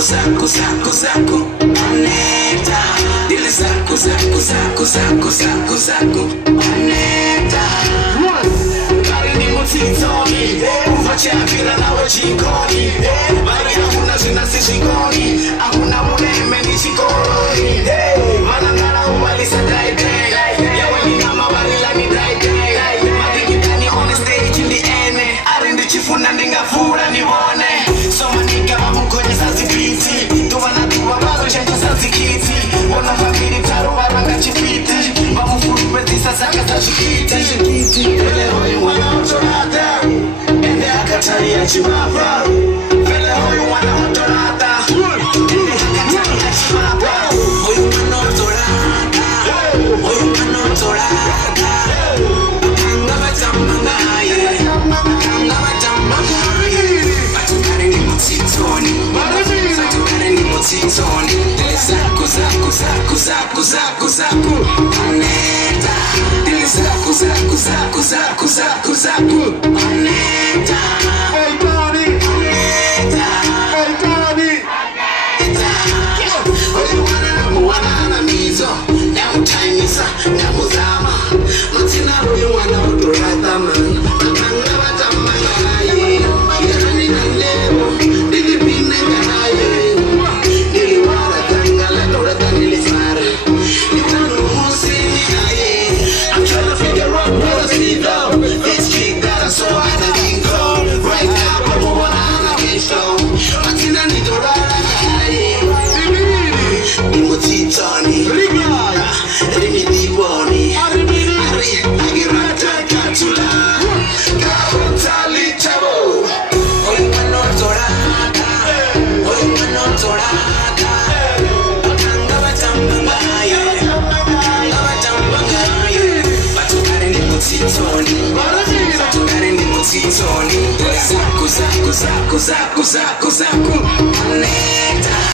zako Aneta dili zako Aneta Kari ni mutitoni Ufache akira nawe jikoni Bari hakuna zinasi jikoni Hakuna umeme ni jikoni Manangara umalisa daide Yawe ni nama barila ni daide Madigitani on the stage in the end Arindi chifuna ndingafura ni wone Soma nika wamukonye sazi biti Tuwa na tuwa bazo shenja sazi kiti Wana famili taro waranga chipiti Wamufuru petisa saka sa shikiti Vele hoi wana otorata Ende akatari ya chimapa Vele hoi wana otorata Ende akatari ya chimapa Hoi wana otorata Hoi wana otorata Akanga batambangaye Akanga batambangaye Batukare ni mutitoni Batukare ni mutitoni Dili zako Aneta Dili zako Aneta Hey Tony Aneta Hey Tony Wana na mizo Nyamu taimisa Nyamu zama Matina royo wana otorata man Nakanga batambangaye Kirani na lebo Dili pine nganaye Dili wala kangala Dorata nilifara Niwano musini aye I'm trying to figure out what I see though This chick that I saw at the Kinko Right now I'm on a show Matina ni dorara kanaye Imutitoni Rimi diboni Ari agirata katula Kautali tabo Oy manotorata Oy manotorata Akanga batambangaye Akanga batambangaye Batukare ni mutitoni Batukare ni mutitoni Zako Aneta